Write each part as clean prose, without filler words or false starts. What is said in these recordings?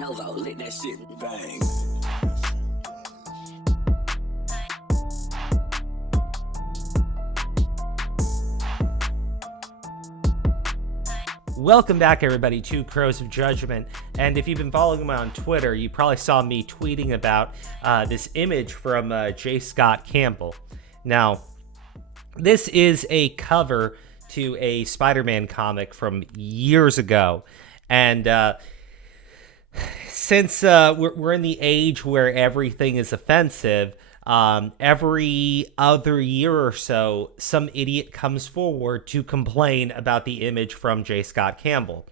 Novo lit that shit bang. Welcome back, everybody, to Crows of Judgment. And if you've been following me on Twitter, you probably saw me tweeting about this image from J. Scott Campbell. Now, this is a cover to a Spider-Man comic from years ago. And since we're in the age where everything is offensive, every other year or so, some idiot comes forward to complain about the image from J. Scott Campbell.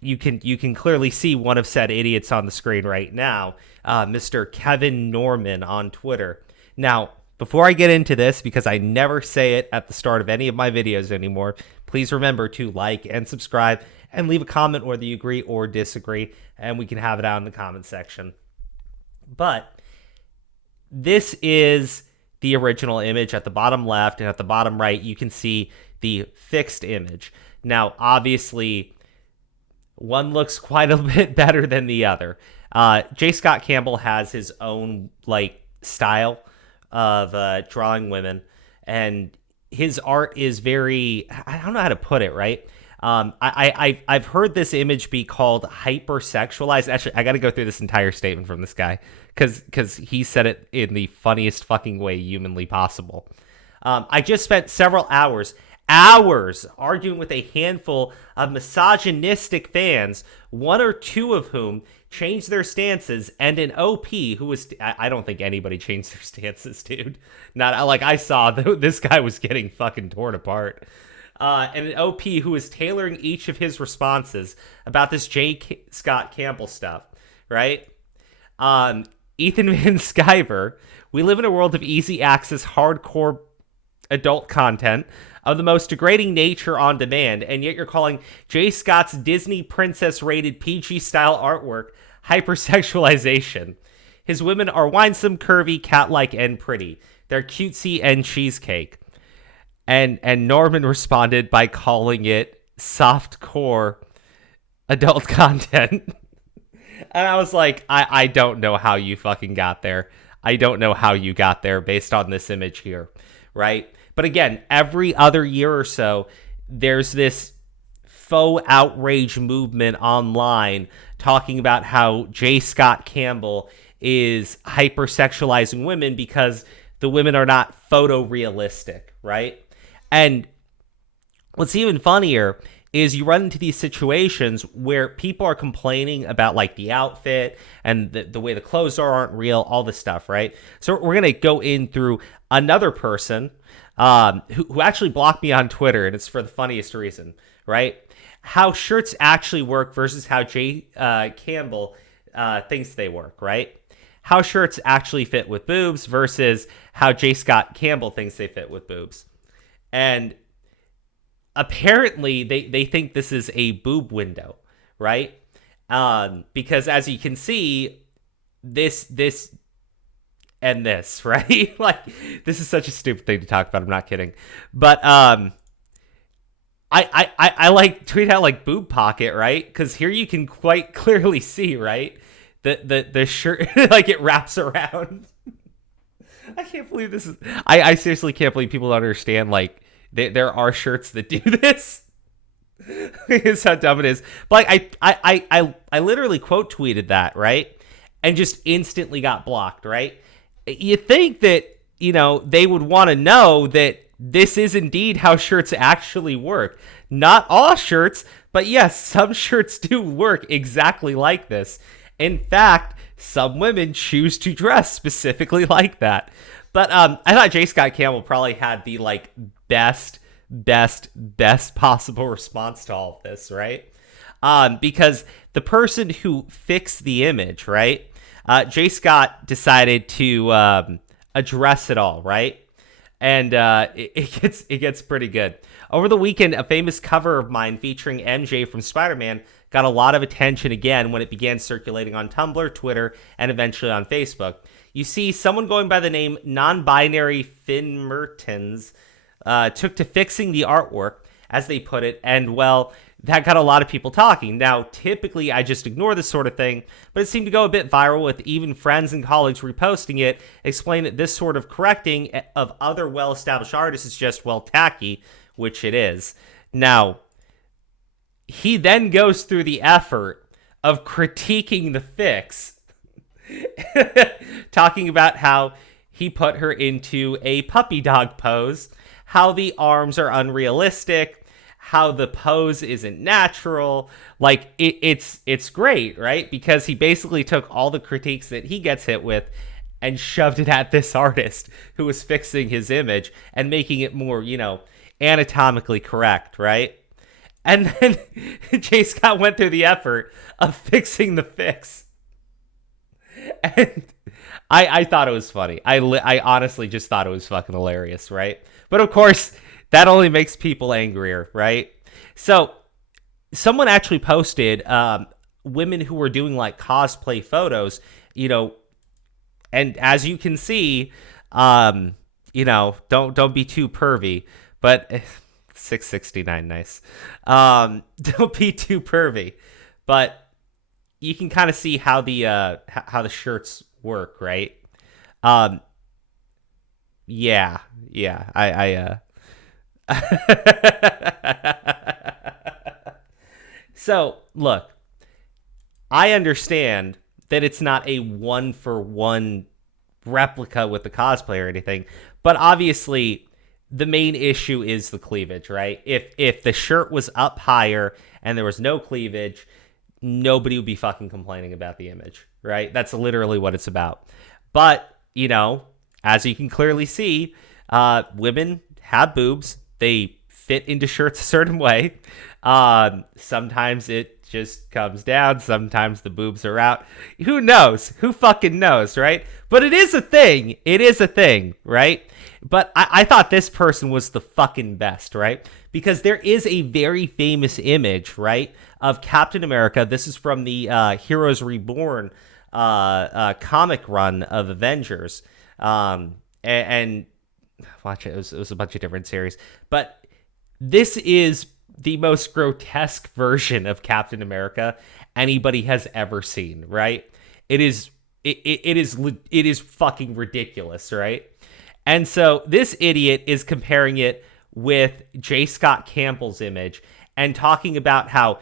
You can clearly see one of said idiots on the screen right now, Mr. Kevin Norman on Twitter. Now, before I get into this, because I never say it at the start of any of my videos anymore, please remember to like and subscribe and leave a comment whether you agree or disagree, and we can have it out in the comment section. But this is the original image. At the bottom left and at the bottom right, you can see the fixed image. Now, obviously, one looks quite a bit better than the other. J. Scott Campbell has his own style of drawing women, and his art is very, I don't know how to put it, right? I've heard this image be called hypersexualized. Actually, I got to go through this entire statement from this guy because he said it in the funniest fucking way humanly possible. I just spent several hours arguing with a handful of misogynistic fans, one or two of whom changed their stances, and an OP who was, I don't think anybody changed their stances, dude. Not like I saw, this guy was getting fucking torn apart. And an OP who was tailoring each of his responses about this J. Scott Campbell stuff, right? Ethan Van Sciver, we live in a world of easy access, hardcore adult content of the most degrading nature on demand, and yet you're calling J. Scott's Disney princess-rated PG-style artwork hypersexualization. His women are winsome, curvy, cat-like, and pretty. They're cutesy and cheesecake. And Norman responded by calling it softcore adult content. And I was like, I don't know how you fucking got there. I don't know how you got there based on this image here, right? But again, every other year or so, there's this faux outrage movement online talking about how J. Scott Campbell is hypersexualizing women because the women are not photorealistic, right? And what's even funnier is you run into these situations where people are complaining about the outfit and the way the clothes aren't real, all this stuff, right? So we're going to go in through another person who actually blocked me on Twitter, and it's for the funniest reason, right? How shirts actually work versus how J. Campbell thinks they work, right? How shirts actually fit with boobs versus how J. Scott Campbell thinks they fit with boobs. And apparently they think this is a boob window, right? Because as you can see, this and this, right? This is such a stupid thing to talk about. I'm not kidding. But I tweet out boob pocket, right? Because here you can quite clearly see, right? The shirt, it wraps around. I can't believe this is... I seriously can't believe people don't understand, there are shirts that do this. It's how dumb it is. But, I literally quote tweeted that, right? And just instantly got blocked, right? You think that, they would want to know that this is indeed how shirts actually work. Not all shirts, but yes, some shirts do work exactly like this. In fact, some women choose to dress specifically like that. But I thought J. Scott Campbell probably had the best possible response to all of this, right? Because the person who fixed the image, right? J. Scott decided to address it all, right? And it gets pretty good. Over the weekend, a famous cover of mine featuring MJ from Spider-Man got a lot of attention again when it began circulating on Tumblr, Twitter, and eventually on Facebook. You see, someone going by the name Non-Binary Finn Mertens took to fixing the artwork, as they put it, and, well, that got a lot of people talking. Now, typically, I just ignore this sort of thing, but it seemed to go a bit viral with even friends and colleagues reposting it, explain that this sort of correcting of other well-established artists is just, well, tacky, which it is. Now, he then goes through the effort of critiquing the fix, talking about how he put her into a puppy dog pose, how the arms are unrealistic, how the pose isn't natural. Like, it's great, right? Because he basically took all the critiques that he gets hit with and shoved it at this artist who was fixing his image and making it more, anatomically correct, right? And then J. Scott went through the effort of fixing the fix. And I thought it was funny. I honestly just thought it was fucking hilarious, right? But of course, that only makes people angrier, right? So someone actually posted women who were doing like cosplay photos, and as you can see, don't be too pervy, but 669, nice. Don't be too pervy, but you can kind of see how the shirts work, right? Yeah, So, look, I understand that it's not a one-for-one replica with the cosplay or anything, but obviously the main issue is the cleavage, right? If the shirt was up higher and there was no cleavage, nobody would be fucking complaining about the image, right? That's literally what it's about. But, as you can clearly see, women have boobs. They fit into shirts a certain way. Sometimes it just comes down. Sometimes the boobs are out. Who knows? Who fucking knows, right? But it is a thing. It is a thing, right? But I thought this person was the fucking best, right? Because there is a very famous image, right, of Captain America. This is from the Heroes Reborn comic run of Avengers. And watch it. It was a bunch of different series. But this is the most grotesque version of Captain America anybody has ever seen, right? It is fucking ridiculous, right? And so this idiot is comparing it with J. Scott Campbell's image and talking about how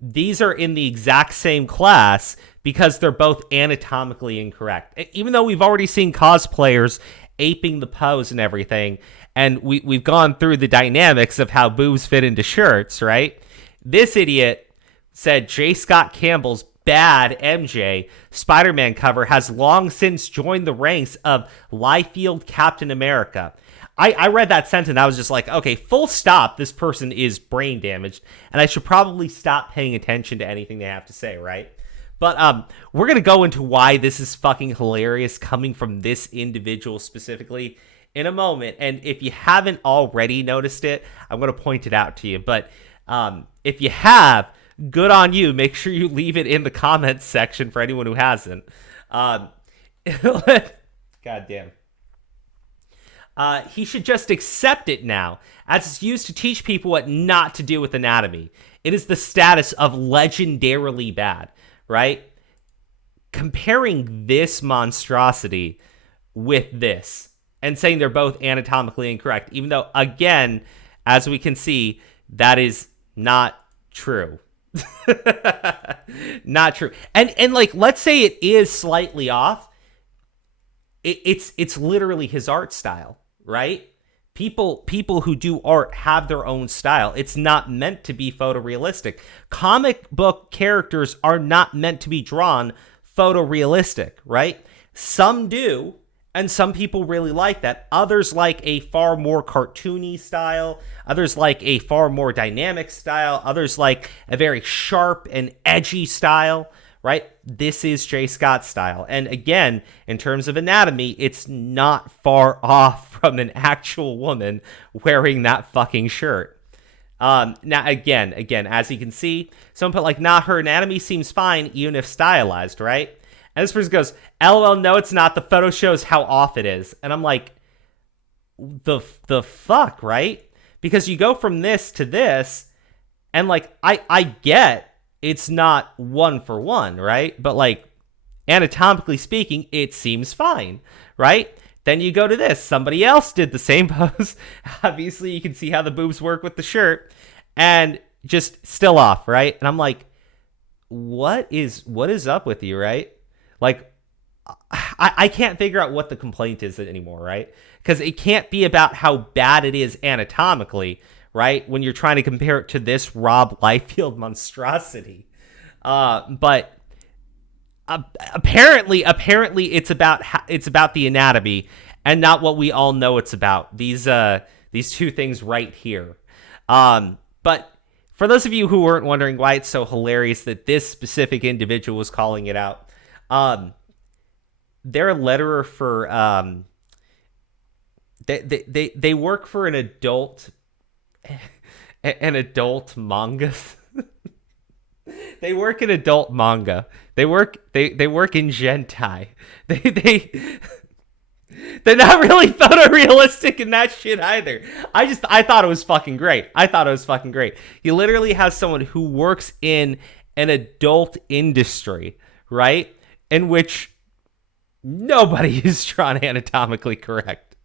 these are in the exact same class because they're both anatomically incorrect. Even though we've already seen cosplayers aping the pose and everything, and we've gone through the dynamics of how boobs fit into shirts, right? This idiot said J. Scott Campbell's bad MJ Spider-Man cover has long since joined the ranks of Liefeld Captain America. I read that sentence and I was just like, okay, full stop, this person is brain damaged, and I should probably stop paying attention to anything they have to say, right? But we're going to go into why this is fucking hilarious coming from this individual specifically in a moment. And if you haven't already noticed it, I'm going to point it out to you. But if you have, good on you. Make sure you leave it in the comments section for anyone who hasn't. God damn. He should just accept it now, as it's used to teach people what not to do with anatomy. It is the status of legendarily bad, right? Comparing this monstrosity with this and saying they're both anatomically incorrect, even though, again, as we can see, that is not true. Not true. And like, let's say it is slightly off. It's literally his art style, right? People who do art have their own style. It's not meant to be photorealistic. Comic book characters are not meant to be drawn photorealistic, right? Some do, and some people really like that. Others like a far more cartoony style. Others like a far more dynamic style. Others like a very sharp and edgy style, right? This is J. Scott's style. And again, in terms of anatomy, it's not far off from an actual woman wearing that fucking shirt. Now, again, as you can see, someone put like, nah, her anatomy seems fine, even if stylized, right? And this person goes, LOL, no, it's not. The photo shows how off it is. And I'm like, the fuck, right? Because you go from this to this, And like, I get it's not one for one, right? But like, anatomically speaking, it seems fine, right? Then you go to this. Somebody else did the same pose. Obviously, you can see how the boobs work with the shirt, and just still off, right? And I'm like, what is up with you, right? Like, I can't figure out what the complaint is anymore, right? Because it can't be about how bad it is anatomically, right? When you're trying to compare it to this Rob Liefeld monstrosity. But apparently it's about the anatomy and not what we all know it's about. These two things right here. But for those of you who weren't wondering why it's so hilarious that this specific individual was calling it out, they're a letterer for they work for an adult manga. They work in adult manga. They work in hentai. They're not really photorealistic in that shit either. I thought it was fucking great. You literally have someone who works in an adult industry, right? In which nobody is drawn anatomically correct.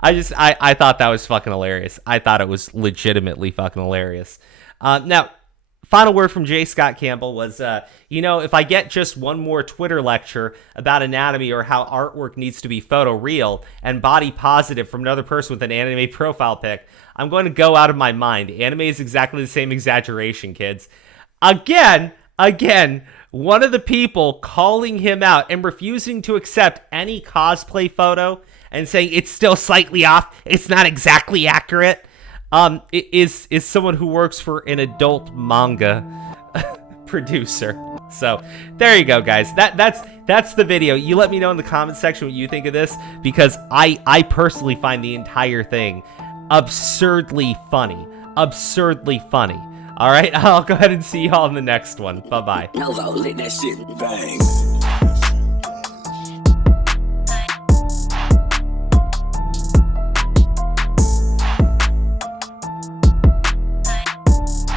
I thought that was fucking hilarious. I thought it was legitimately fucking hilarious. Now, final word from J. Scott Campbell was, if I get just one more Twitter lecture about anatomy or how artwork needs to be photoreal and body positive from another person with an anime profile pic, I'm going to go out of my mind. Anime is exactly the same exaggeration, kids. Again, one of the people calling him out and refusing to accept any cosplay photo and saying it's still slightly off, it's not exactly accurate, is someone who works for an adult manga producer. So there you go, guys. That's the video. You let me know in the comment section what you think of this, because I personally find the entire thing absurdly funny. All right, I'll go ahead and see y'all in the next one. Bye-bye. Nova, let that shit bang.